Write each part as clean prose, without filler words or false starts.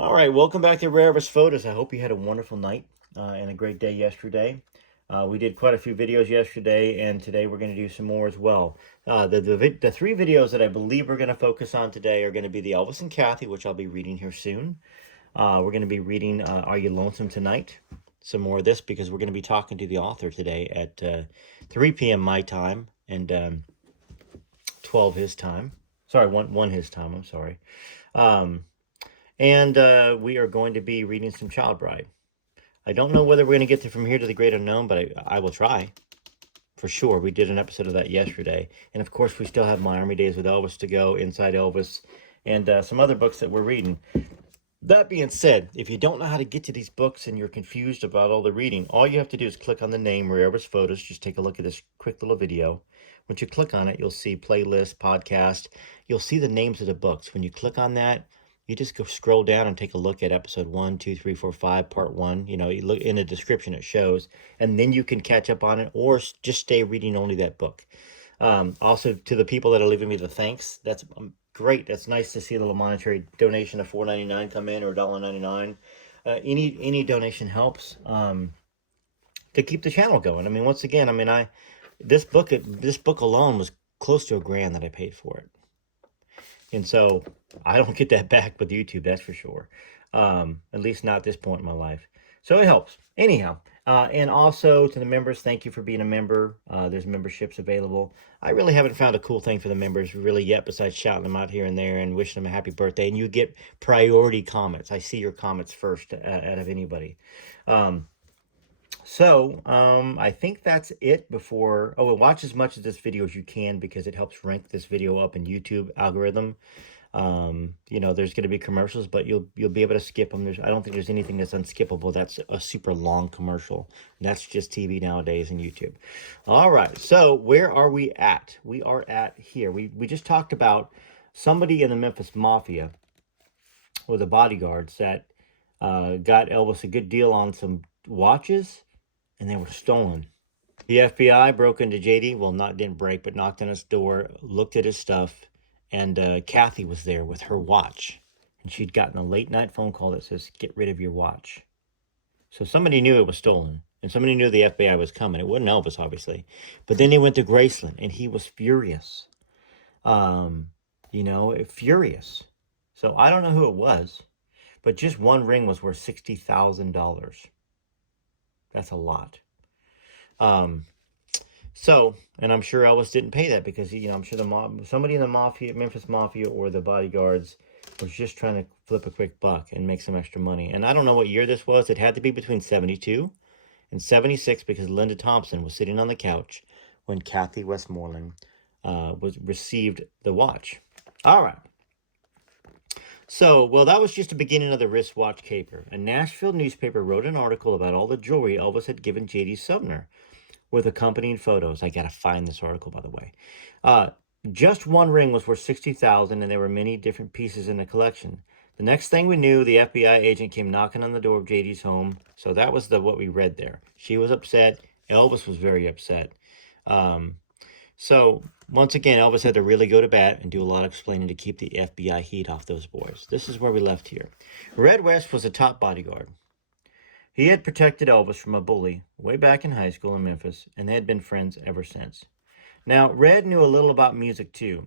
All right, welcome back to Rare Elvis Photos. I hope you had a wonderful night and a great day yesterday. We did quite a few videos yesterday, and today we're going to do some more as well. The three videos that I believe we're going to focus on today are going to be the Elvis and Kathy, which I'll be reading here soon. We're going to be reading Are You Lonesome Tonight? Some more of this because we're going to be talking to the author today at 3 p.m. my time and 12 his time. Sorry, 1 his time, I'm sorry. And we are going to be reading some Child Bride. I don't know whether we're going to get to From Here to the Great Unknown, but I will try. For sure. We did an episode of that yesterday. And of course, we still have My Army Days with Elvis to go, Inside Elvis, and some other books that we're reading. That being said, if you don't know how to get to these books and you're confused about all the reading, all you have to do is click on the name Rare Elvis Photos. Just take a look at this quick little video. Once you click on it, you'll see playlist, podcast. You'll see the names of the books. When you click on that, you just go scroll down and take a look at episode 1, 2, 3, 4, 5, part 1. You know, you look in the description, it shows, and then you can catch up on it or just stay reading only that book. Also, to the people that are leaving me the thanks, that's great. That's nice to see a little monetary donation of $4.99 come in or $1.99. Any donation helps to keep the channel going. I mean, once again, I mean, this book alone was close to $1,000 that I paid for it. And so I don't get that back with YouTube, that's for sure. At least not at this point in my life. So it helps. Anyhow, and also to the members, thank you for being a member. There's memberships available. I really haven't found a cool thing for the members really yet, besides shouting them out here and there and wishing them a happy birthday. And you get priority comments. I see your comments first out of anybody. I think that's it before... Oh, watch as much of this video as you can because it helps rank this video up in YouTube algorithm. You know, there's going to be commercials, but you'll be able to skip them. I don't think there's anything that's unskippable. That's a super long commercial. That's just TV nowadays and YouTube. All right, so where are we at? We are at here. We just talked about somebody in the Memphis Mafia with the Bodyguards that got Elvis a good deal on some watches, and they were stolen. The FBI broke into JD. Well, didn't break, but knocked on his door, looked at his stuff, and Kathy was there with her watch. And she'd gotten a late-night phone call that says, get rid of your watch. So somebody knew it was stolen, and somebody knew the FBI was coming. It wasn't Elvis, obviously. But then he went to Graceland, and he was furious. You know, furious. So I don't know who it was, but just one ring was worth $60,000. That's a lot. And I'm sure Elvis didn't pay that because, you know, I'm sure somebody in the Mafia, Memphis Mafia or the Bodyguards was just trying to flip a quick buck and make some extra money. And I don't know what year this was. It had to be between 72 and 76 because Linda Thompson was sitting on the couch when Kathy Westmoreland received the watch. All right. So, well, that was just the beginning of the wristwatch caper. A Nashville newspaper wrote an article about all the jewelry Elvis had given J.D. Sumner with accompanying photos. I got to find this article, by the way. Just one ring was worth $60,000, and there were many different pieces in the collection. The next thing we knew, the FBI agent came knocking on the door of JD's home. So that was what we read there. She was upset. Elvis was very upset. So, once again, Elvis had to really go to bat and do a lot of explaining to keep the FBI heat off those boys. This is where we left here. Red West was a top bodyguard. He had protected Elvis from a bully way back in high school in Memphis, and they had been friends ever since. Now, Red knew a little about music, too,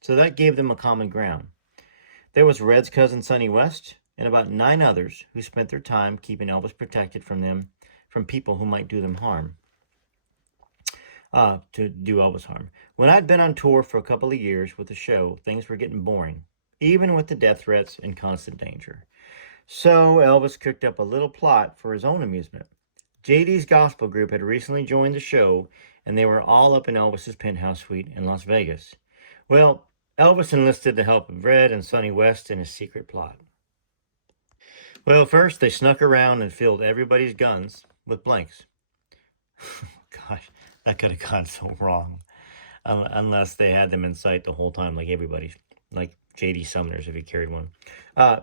so that gave them a common ground. There was Red's cousin, Sonny West, and about 9 others who spent their time keeping Elvis protected from people who might do them harm. To do Elvis harm. When I'd been on tour for a couple of years with the show, things were getting boring, even with the death threats and constant danger. So Elvis cooked up a little plot for his own amusement. JD's gospel group had recently joined the show, and they were all up in Elvis's penthouse suite in Las Vegas. Well, Elvis enlisted the help of Red and Sonny West in his secret plot. Well, first they snuck around and filled everybody's guns with blanks. Gosh, that could have gone so wrong. Unless they had them in sight the whole time, like everybody, like J.D. Sumner's if he carried one.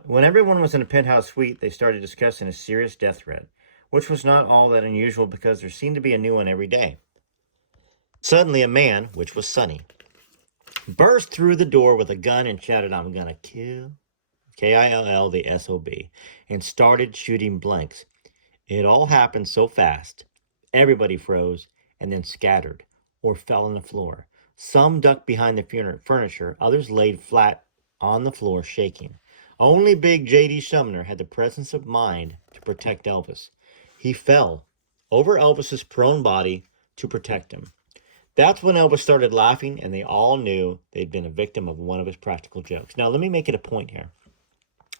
When everyone was in a penthouse suite, they started discussing a serious death threat, which was not all that unusual because there seemed to be a new one every day. Suddenly, a man, which was Sonny, burst through the door with a gun and shouted, "I'm gonna kill Kill, the SOB, and started shooting blanks. It all happened so fast. Everybody froze and then scattered or fell on the floor. Some ducked behind the furniture, others laid flat on the floor, shaking. Only big J.D. Sumner had the presence of mind to protect Elvis. He fell over Elvis's prone body to protect him. That's when Elvis started laughing, and they all knew they'd been a victim of one of his practical jokes. Now, let me make it a point here.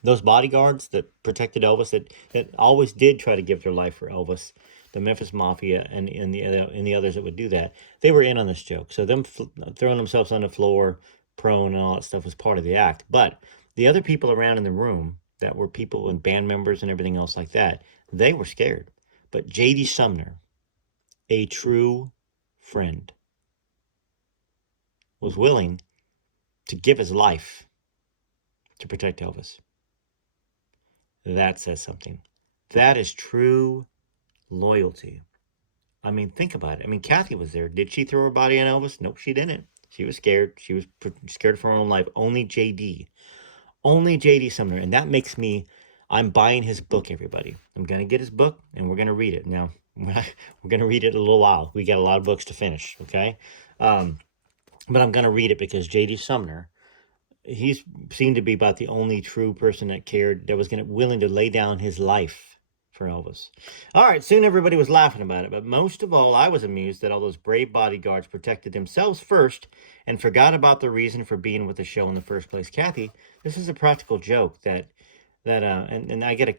Those bodyguards that protected Elvis, that always did try to give their life for Elvis, the Memphis Mafia and the others that would do that, they were in on this joke. So them throwing themselves on the floor, prone, and all that stuff was part of the act. But the other people around in the room that were people and band members and everything else like that, they were scared. But J.D. Sumner, a true friend, was willing to give his life to protect Elvis. That says something. That is true loyalty. I mean, think about it. I mean, Kathy was there. Did she throw her body on Elvis? Nope, she didn't. She was scared. She was scared for her own life. Only J.D. Sumner. And that makes me, I'm buying his book, everybody. I'm going to get his book, and we're going to read it. Now, we're going to read it in a little while. We got a lot of books to finish, okay? But I'm going to read it because J.D. Sumner, he seemed to be about the only true person that cared, that was willing to lay down his life for Elvis. All right, soon everybody was laughing about it, but most of all, I was amused that all those brave bodyguards protected themselves first and forgot about the reason for being with the show in the first place. Kathy, this is a practical joke and I get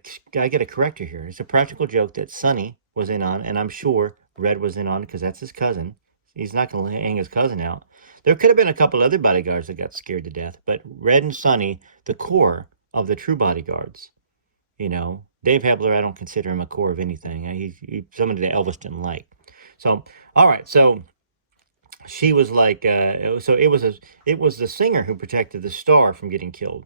a corrector here. It's a practical joke that Sonny was in on, and I'm sure Red was in on because that's his cousin. He's not going to hang his cousin out. There could have been a couple other bodyguards that got scared to death, but Red and Sonny, the core of the true bodyguards. You know, Dave Hebler, I don't consider him a core of anything. He's somebody that Elvis didn't like. So, all right, so she was like, so it was the singer who protected the star from getting killed.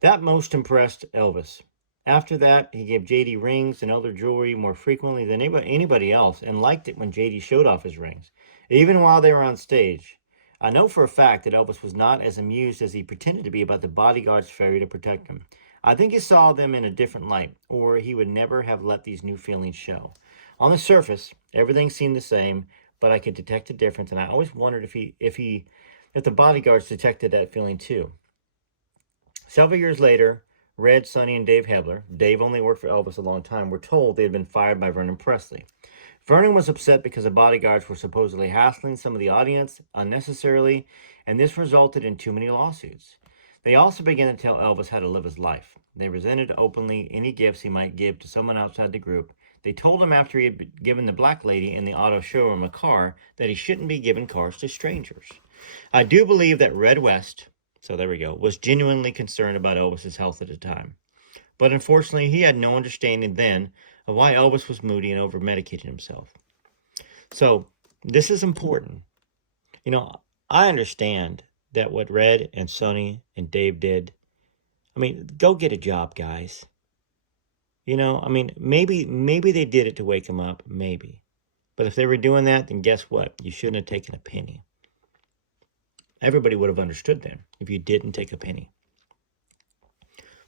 That most impressed Elvis. After that, he gave J.D. rings and other jewelry more frequently than anybody else, and liked it when J.D. showed off his rings, even while they were on stage. I know for a fact that Elvis was not as amused as he pretended to be about the bodyguard's failure to protect him. I think he saw them in a different light, or he would never have let these new feelings show. On the surface, everything seemed the same, but I could detect a difference, and I always wondered if the bodyguards detected that feeling too. Several years later, Red, Sonny, and Dave Hebler, Dave only worked for Elvis a long time, were told they had been fired by Vernon Presley. Vernon was upset because the bodyguards were supposedly hassling some of the audience unnecessarily, and this resulted in too many lawsuits. They also began to tell Elvis how to live his life. They resented openly any gifts he might give to someone outside the group. They told him after he had given the black lady in the auto showroom a car that he shouldn't be giving cars to strangers. I do believe that Red West, so there we go, was genuinely concerned about Elvis's health at the time. But unfortunately, he had no understanding then of why Elvis was moody and over-medicating himself. So this is important. You know, I understand that what Red and Sonny and Dave did, I mean, go get a job, guys. You know, I mean, maybe they did it to wake him up, maybe. But if they were doing that, then guess what? You shouldn't have taken a penny. Everybody would have understood then if you didn't take a penny.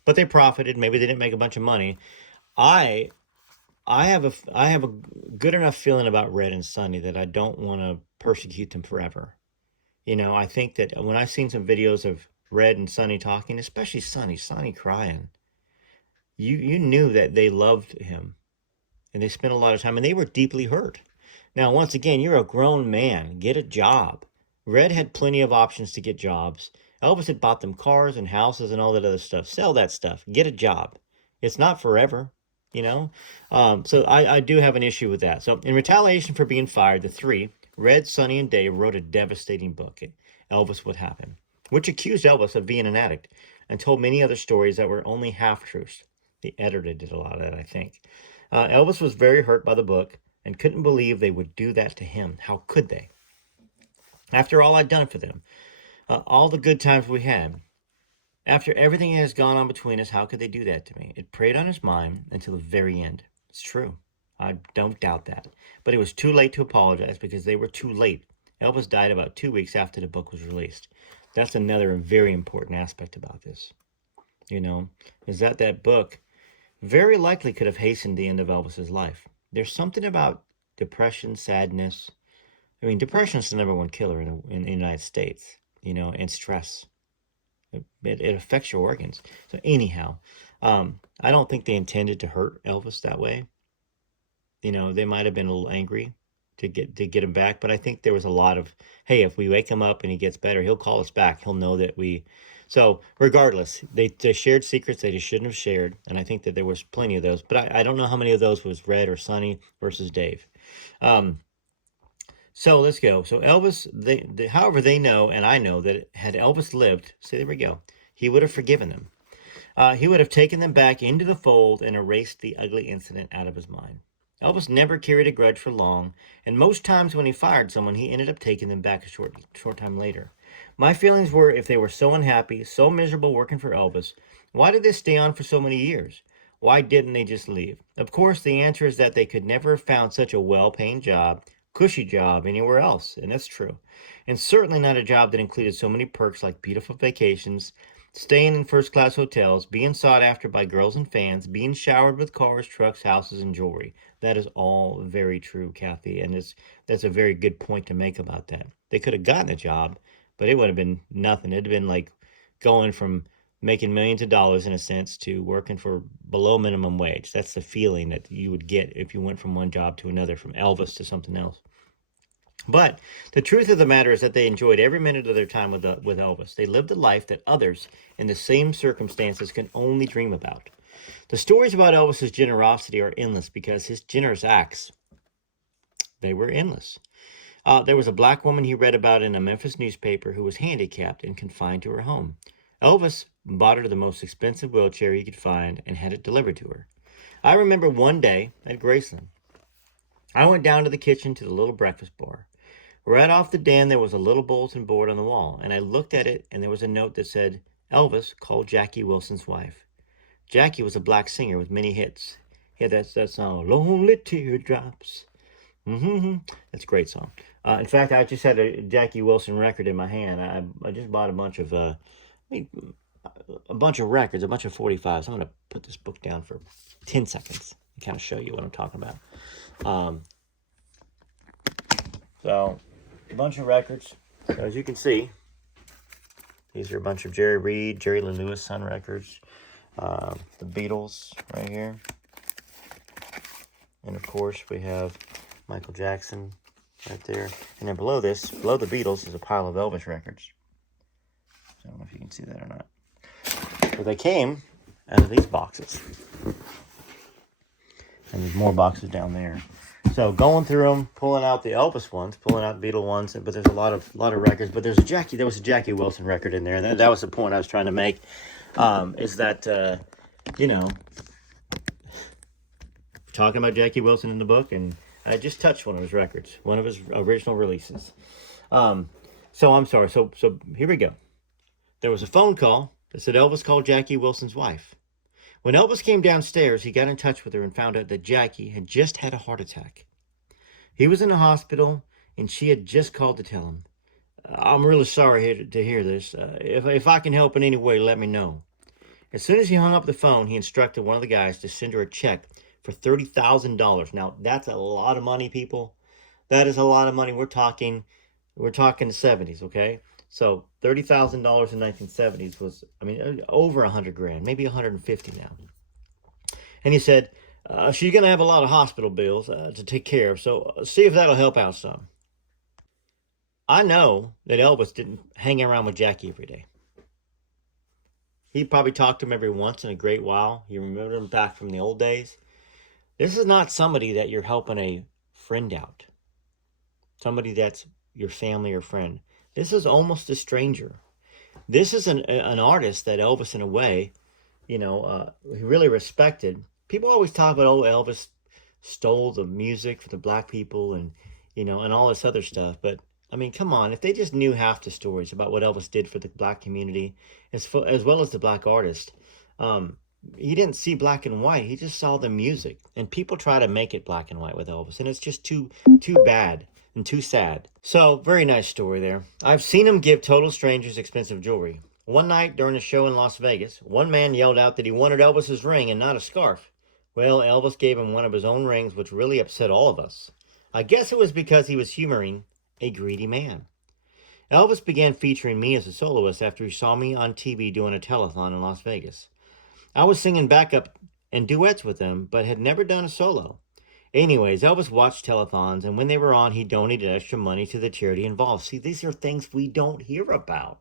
But they profited. Maybe they didn't make a bunch of money. I have a good enough feeling about Red and Sonny that I don't want to persecute them forever. You know, I think that when I've seen some videos of Red and Sonny talking, especially Sonny crying, you knew that they loved him. And they spent a lot of time, and they were deeply hurt. Now, once again, you're a grown man. Get a job. Red had plenty of options to get jobs. Elvis had bought them cars and houses and all that other stuff. Sell that stuff. Get a job. It's not forever, you know? So I do have an issue with that. So in retaliation for being fired, the three, Red, Sonny, and Dave, wrote a devastating book, Elvis What Happened, which accused Elvis of being an addict and told many other stories that were only half-truths. The editor did a lot of that, I think. Elvis was very hurt by the book and couldn't believe they would do that to him. How could they? After all I'd done for them, all the good times we had, after everything that has gone on between us, how could they do that to me? It preyed on his mind until the very end. It's true. I don't doubt that. But it was too late to apologize because they were too late. Elvis died about 2 weeks after the book was released. That's another very important aspect about this. you know, is that that book very likely could have hastened the end of Elvis's life. There's something about depression, sadness. I mean, depression is the number one killer in the United States, you know, and stress. It affects your organs. So anyhow, I don't think they intended to hurt Elvis that way. You know, they might have been a little angry to get him back, but I think there was a lot of, hey, if we wake him up and he gets better, he'll call us back. He'll know that we. So regardless, they shared secrets they just shouldn't have shared, and I think that there was plenty of those. But I don't know how many of those was Red or Sonny versus Dave. Um, so let's go. So Elvis, however, they know, and I know that had Elvis lived, so there we go, he would have forgiven them. He would have taken them back into the fold and erased the ugly incident out of his mind. Elvis never carried a grudge for long, and most times when he fired someone, he ended up taking them back a short time later. My feelings were, if they were so unhappy, so miserable working for Elvis, why did they stay on for so many years? Why didn't they just leave? Of course, the answer is that they could never have found such a well-paying job, cushy job anywhere else, and that's true. And certainly not a job that included so many perks like beautiful vacations, staying in first-class hotels, being sought after by girls and fans, being showered with cars, trucks, houses, and jewelry. That is all very true, Kathy, and that's a very good point to make about that. They could have gotten a job, but it would have been nothing. It'd have been like going from making millions of dollars in a sense to working for below minimum wage. That's the feeling that you would get if you went from one job to another, from Elvis to something else. But the truth of the matter is that they enjoyed every minute of their time with Elvis. They lived a life that others in the same circumstances can only dream about. The stories about Elvis's generosity are endless because his generous acts, they were endless. There was a black woman he read about in a Memphis newspaper who was handicapped and confined to her home. Elvis bought her the most expensive wheelchair he could find and had it delivered to her. I remember one day at Graceland, I went down to the kitchen to the little breakfast bar. Right off the den, there was a little bulletin board on the wall, and I looked at it, and there was a note that said, Elvis called Jackie Wilson's wife. Jackie was a black singer with many hits. He had that song, Lonely Teardrops. That's a great song. In fact, I just had a Jackie Wilson record in my hand. I just bought a bunch of records, a bunch of 45s. I'm going to put this book down for 10 seconds and kind of show you what I'm talking about. So, a bunch of records. So as you can see, these are a bunch of Jerry Reed, Jerry Lee Lewis Son records. The Beatles right here. And of course, we have Michael Jackson right there. And then below this, below the Beatles, is a pile of Elvis records. So I don't know if you can see that or not. But they came out of these boxes. And there's more boxes down there. So going through them, pulling out the Elvis ones, pulling out Beatle ones, but there's a lot of records. But there was a Jackie Wilson record in there. And that was the point I was trying to make. Is that, you know, talking about Jackie Wilson in the book, and I just touched one of his records, one of his original releases. So I'm sorry. So here we go. There was a phone call that said Elvis called Jackie Wilson's wife. When Elvis came downstairs, he got in touch with her and found out that Jackie had just had a heart attack. He was in the hospital, and she had just called to tell him, I'm really sorry to hear this. If I can help in any way, let me know. As soon as he hung up the phone, he instructed one of the guys to send her a check for $30,000. Now, that's a lot of money, people. That is a lot of money. We're talking the 70s, okay? So $30,000 in 1970s was, I mean, over 100 grand, maybe 150 now. And he said, she's going to have a lot of hospital bills to take care of, so see if that'll help out some. I know that Elvis didn't hang around with Jackie every day. He probably talked to him every once in a great while. You remember him back from the old days. This is not somebody that you're helping a friend out. Somebody that's your family or friend. This is almost a stranger. This is an artist that Elvis, in a way, you know, he really respected. People always talk about, oh, Elvis stole the music for the black people and, you know, and all this other stuff. But, I mean, come on. If they just knew half the stories about what Elvis did for the black community, as well as the black artist, he didn't see black and white. He just saw the music. And people try to make it black and white with Elvis. And it's just too bad and too sad. So, very nice story there. I've seen him give total strangers expensive jewelry. One night during a show in Las Vegas, one man yelled out that he wanted Elvis's ring and not a scarf. Well, Elvis gave him one of his own rings, which really upset all of us. I guess it was because he was humoring a greedy man. Elvis began featuring me as a soloist after he saw me on TV doing a telethon in Las Vegas. I was singing backup and duets with him, but had never done a solo. Anyways, Elvis watched telethons, and when they were on, he donated extra money to the charity involved. See, these are things we don't hear about.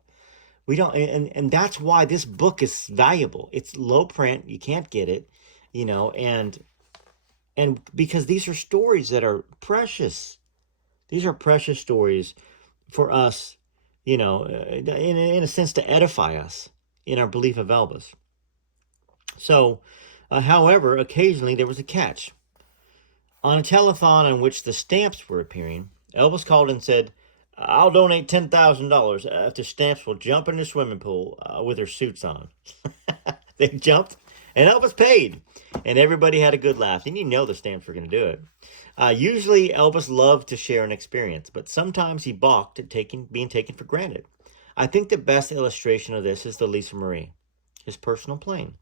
We don't, and that's why this book is valuable. It's low print, you can't get it, and because these are stories that are precious. These are precious stories for us, in a sense, to edify us in our belief of Elvis. So, however, occasionally there was a catch. On a telethon in which the Stamps were appearing, Elvis called and said, "I'll donate $10,000 if the Stamps will jump in the swimming pool with their suits on." They jumped, and Elvis paid, and everybody had a good laugh. And the Stamps were going to do it. Usually, Elvis loved to share an experience, but sometimes he balked at being taken for granted. I think the best illustration of this is the Lisa Marie, his personal plane.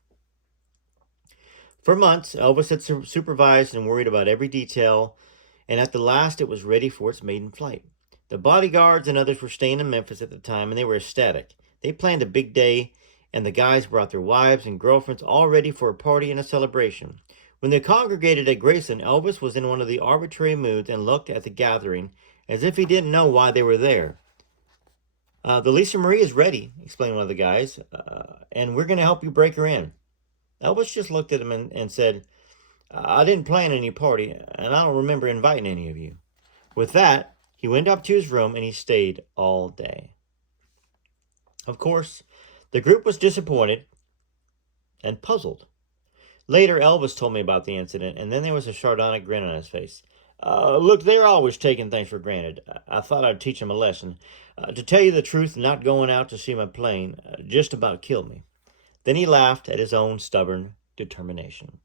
For months, Elvis had supervised and worried about every detail, and at the last it was ready for its maiden flight. The bodyguards and others were staying in Memphis at the time, and they were ecstatic. They planned a big day, and the guys brought their wives and girlfriends all ready for a party and a celebration. When they congregated at Graceland, Elvis was in one of the arbitrary moods and looked at the gathering as if he didn't know why they were there. "The Lisa Marie is ready," explained one of the guys, "and we're going to help you break her in." Elvis just looked at him and said, "I didn't plan any party, and I don't remember inviting any of you." With that, he went up to his room and he stayed all day. Of course, the group was disappointed and puzzled. Later, Elvis told me about the incident, and then there was a sardonic grin on his face. "Look, they're always taking things for granted. I thought I'd teach them a lesson. To tell you the truth, not going out to see my plane just about killed me." Then he laughed at his own stubborn determination.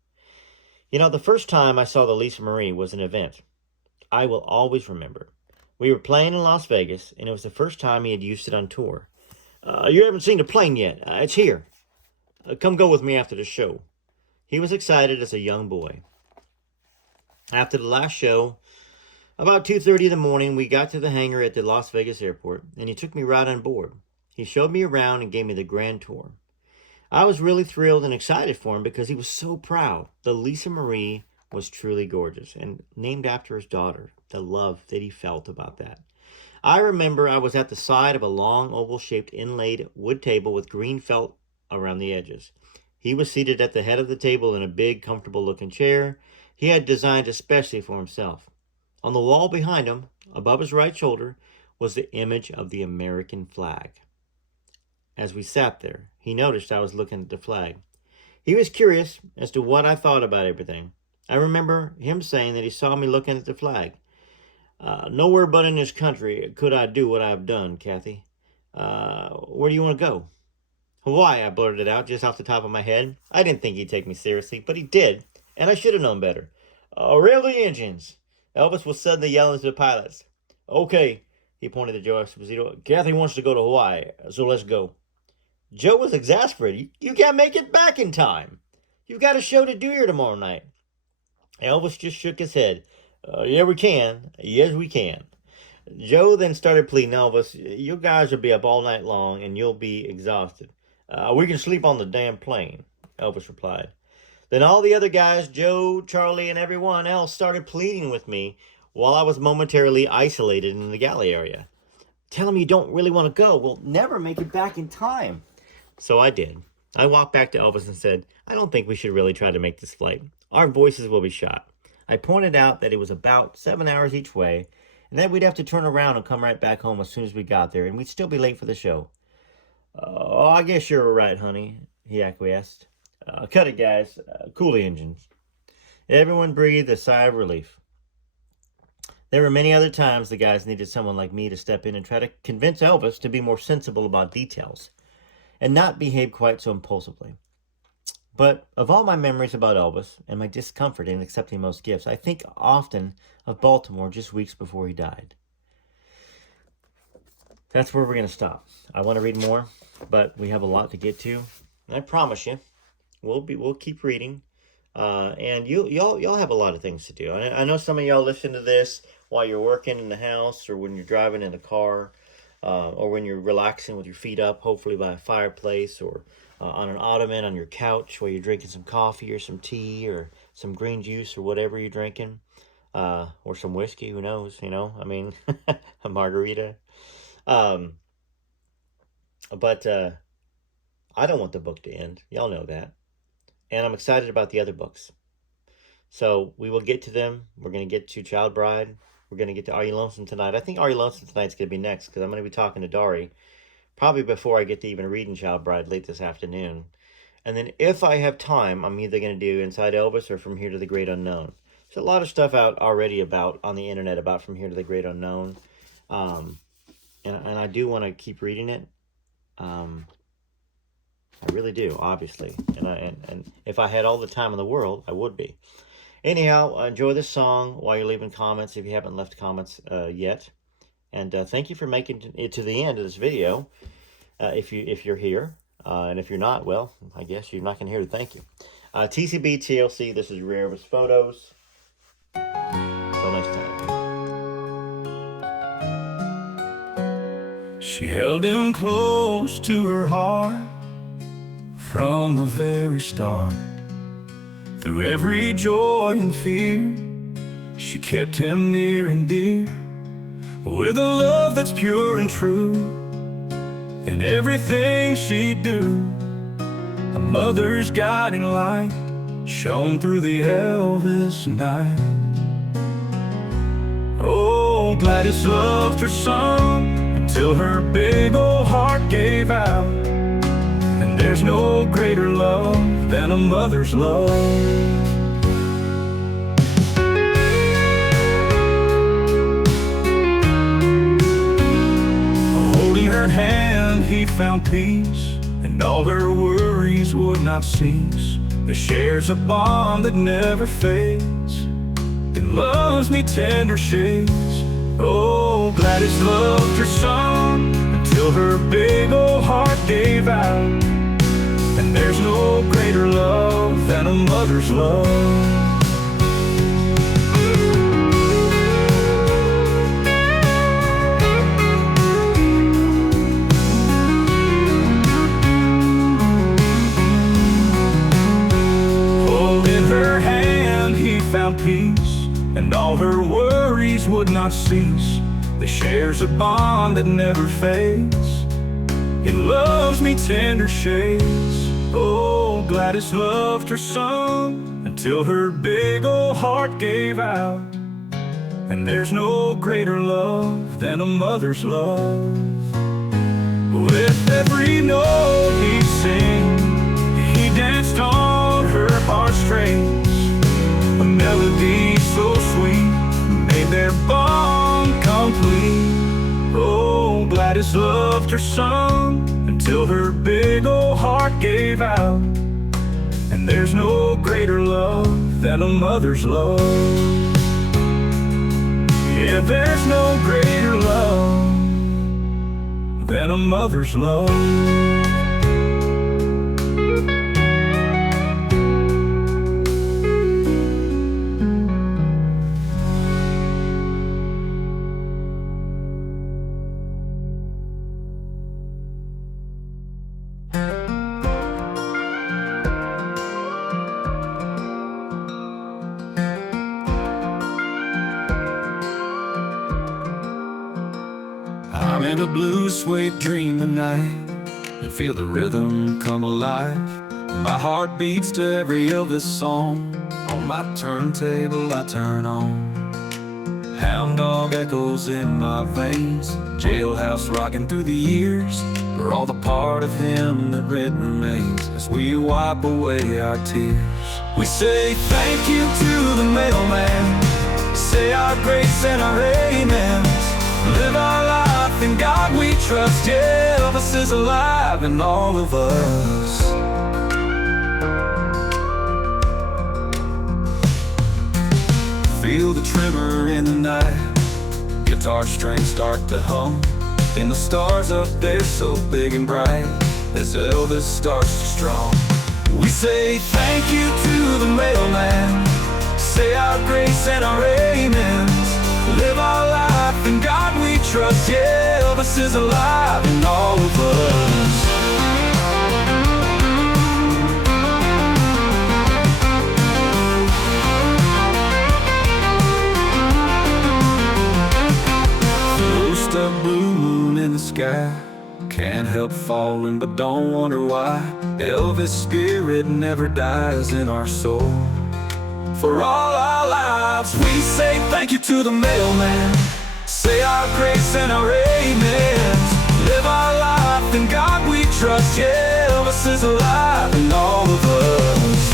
The first time I saw the Lisa Marie was an event I will always remember. We were playing in Las Vegas, and it was the first time he had used it on tour. "You haven't seen the plane yet. It's here. Come go with me after the show." He was excited as a young boy. After the last show, about 2:30 in the morning, we got to the hangar at the Las Vegas airport, and he took me right on board. He showed me around and gave me the grand tour. I was really thrilled and excited for him because he was so proud. The Lisa Marie was truly gorgeous and named after his daughter, the love that he felt about that. I remember I was at the side of a long oval-shaped inlaid wood table with green felt around the edges. He was seated at the head of the table in a big, comfortable-looking chair he had designed especially for himself. On the wall behind him, above his right shoulder, was the image of the American flag. As we sat there, he noticed I was looking at the flag. He was curious as to what I thought about everything. I remember him saying that he saw me looking at the flag. "Nowhere but in this country could I do what I have done, Kathy. Where do you want to go?" "Hawaii," I blurted out just off the top of my head. I didn't think he'd take me seriously, but he did, and I should have known better. "Rail the engines." Elvis was suddenly yelling to the pilots. "Okay," he pointed to Joe Esposito. "Kathy wants to go to Hawaii, so let's go." Joe was exasperated. "You can't make it back in time. You've got a show to do here tomorrow night." Elvis just shook his head. "Yeah, we can. Yes, we can." Joe then started pleading, "Elvis, you guys will be up all night long and you'll be exhausted." "We can sleep on the damn plane," Elvis replied. Then all the other guys, Joe, Charlie, and everyone else started pleading with me while I was momentarily isolated in the galley area. "Tell him you don't really want to go. We'll never make it back in time." So I did. I walked back to Elvis and said, "I don't think we should really try to make this flight. Our voices will be shot." I pointed out that it was about 7 hours each way, and that we'd have to turn around and come right back home as soon as we got there, and we'd still be late for the show. "Oh, I guess you're right, honey," he acquiesced. "Cut it, guys. Cool the engines." Everyone breathed a sigh of relief. There were many other times the guys needed someone like me to step in and try to convince Elvis to be more sensible about details and not behave quite so impulsively. But of all my memories about Elvis and my discomfort in accepting most gifts, I think often of Baltimore just weeks before he died. That's where we're going to stop. I want to read more. but we have a lot to get to, and I promise you, we'll keep reading. And y'all have a lot of things to do. I know some of y'all listen to this while you're working in the house, or when you're driving in the car, or when you're relaxing with your feet up, hopefully by a fireplace, or on an ottoman on your couch while you're drinking some coffee or some tea or some green juice or whatever you're drinking, or some whiskey. Who knows? I mean, a margarita. Um, but I don't want the book to end. Y'all know that. And I'm excited about the other books. So we will get to them. We're going to get to Child Bride. We're going to get to Are You Lonesome Tonight? I think Are You Lonesome Tonight's going to be next, because I'm going to be talking to Dari probably before I get to even reading Child Bride late this afternoon. And then if I have time, I'm either going to do Inside Elvis or From Here to the Great Unknown. There's a lot of stuff out already about on the internet about From Here to the Great Unknown. And I do want to keep reading it. I really do, obviously. And if I had all the time in the world, I would be. Anyhow, enjoy this song while you're leaving comments if you haven't left comments yet. And thank you for making it to the end of this video, if you're here. And if you're not, well, I guess you're not going to hear the thank you. TCB, TLC, this is Rare Elvis Photos. Until next time. She held him close to her heart from the very start. Through every joy and fear, she kept him near and dear, with a love that's pure and true. In everything she'd do, a mother's guiding light shone through the Elvis night. Oh, Gladys loved her son until her big old heart gave out. And there's no greater love than a mother's love. Holding her hand, he found peace, and all her worries would not cease. There shares a bond that never fades, it loves me tender shades. Oh, Gladys loved her son until her big old heart gave out. And there's no greater love than a mother's love. Holding her hand, he found peace, and all her worries would not cease. They shares a bond that never fades, it loves me tender shades. Oh, Gladys loved her son until her big old heart gave out. And there's no greater love than a mother's love. With every note he'd sing, he danced on her heartstrings. A melody so sweet made their bond complete. Oh, Gladys loved her son until her big old heart gave out. And there's no greater love than a mother's love. Yeah, there's no greater love than a mother's love. I'm in a blue suede dream tonight, and feel the rhythm come alive. My heart beats to every Elvis song. On my turntable I turn on. Hound dog echoes in my veins, jailhouse rocking through the years. We're all the part of him that red remains as we wipe away our tears. We say thank you to the mailman, say our grace and our amens. Live our life in God we trust. Yeah, Elvis is alive in all of us. Feel the tremor in the night, guitar strings start to hum. And the stars up there so big and bright, as Elvis starts to strum. We say thank you to the mailman, say our grace and our amens, live our life in God we trust. Yeah, Elvis is alive in all of us. First a blue moon in the sky, can't help falling but don't wonder why. Elvis' spirit never dies in our soul. For all our lives we say thank you to the mailman, say our grace and our amens, live our life in God we trust. Yeah, Elvis is alive in all of us.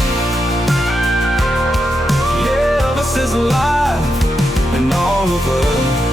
Yeah, Elvis is alive in all of us.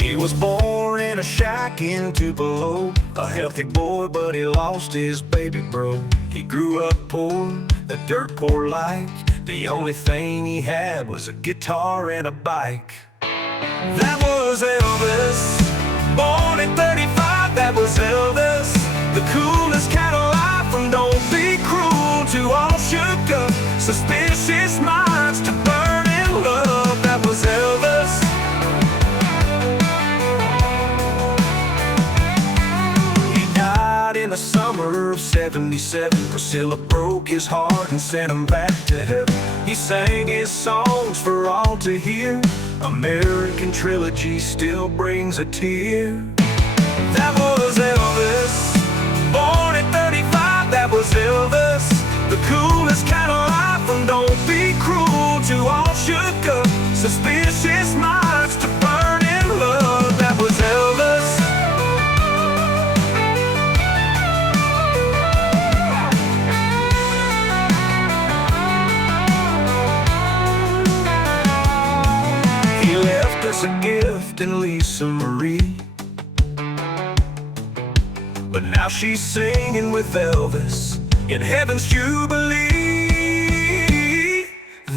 He was born in a shack in Tupelo, a healthy boy, but he lost his baby bro. He grew up poor, the dirt poor life. The only thing he had was a guitar and a bike. That was Elvis, born in '35. That was Elvis, the coolest cat alive. From don't be cruel to all shook up, suspicious minds to burn in love. That was Elvis. In the summer of '77, Priscilla broke his heart and sent him back to heaven. He sang his songs for all to hear. American Trilogy still brings a tear. That was Elvis, born at 35. That was Elvis, the coolest cat alive. From don't be cruel to all shook up, suspicious minds to burn in love. That was Elvis. A gift in Lisa Marie, but now she's singing with Elvis in heaven's jubilee.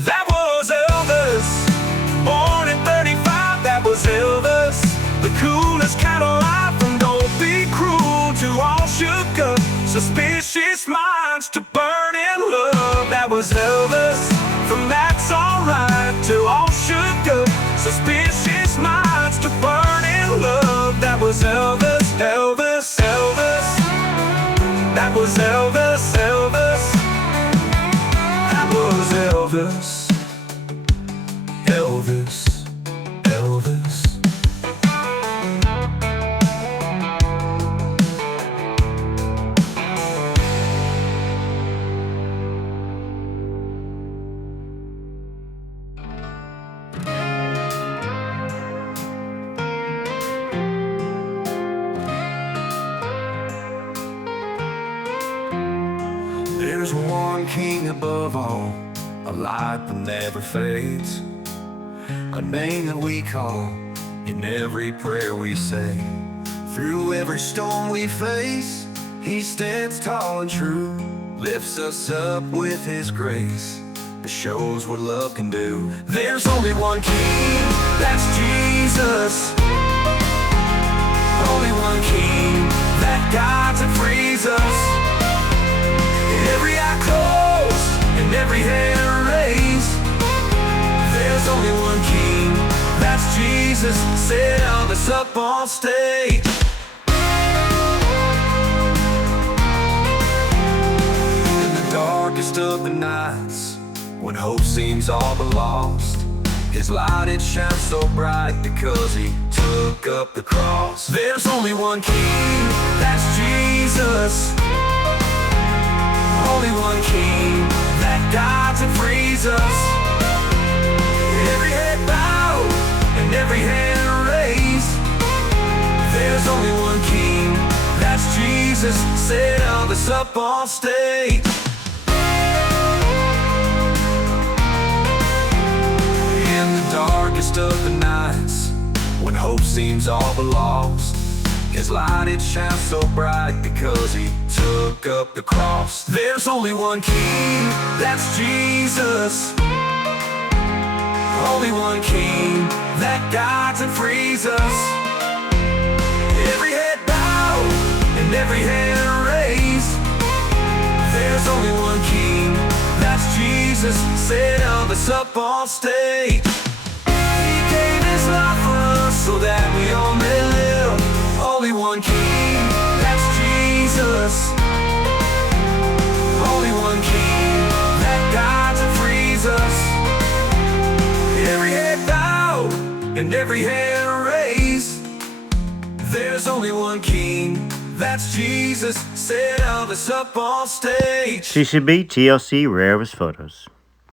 That was Elvis, born in '35. That was Elvis, the coolest cat alive. From don't be cruel to all shook up, suspicious minds to burn in love. That was Elvis, from that's alright to all shook up, suspicious minds to burn in love. That was Elvis, Elvis, Elvis. That was Elvis, Elvis. That was Elvis, Elvis, Elvis. There's one king above all, a light that never fades, a name that we call in every prayer we say. Through every storm we face, he stands tall and true, lifts us up with his grace, and shows what love can do. There's only one king, that's Jesus. Only one king that guides and frees us. Every eye closed and every hand raised. There's only one king, that's Jesus. Set Elvis up on stage. In the darkest of the nights, when hope seems all but lost, his light it shines so bright because he took up the cross. There's only one king, that's Jesus. Only one king that guides and frees us. Every head bowed and every hand raised. There's only one king, that's Jesus. Set Elvis up on stage. In the darkest of the nights, when hope seems all but lost, His light, it shines so bright because he took up the cross. There's only one King, that's Jesus. Only one King that guides and frees us. Every head bowed and every hand raised. There's only one King, that's Jesus. Said Elvis up on stage. He gave his life for us so that we all may live. Only one King, that's Jesus. Only one King that guides and frees us. Every head bowed and every hand raised. There's only one King, that's Jesus. Said Elvis up on stage. CCB TLC Rare was photos.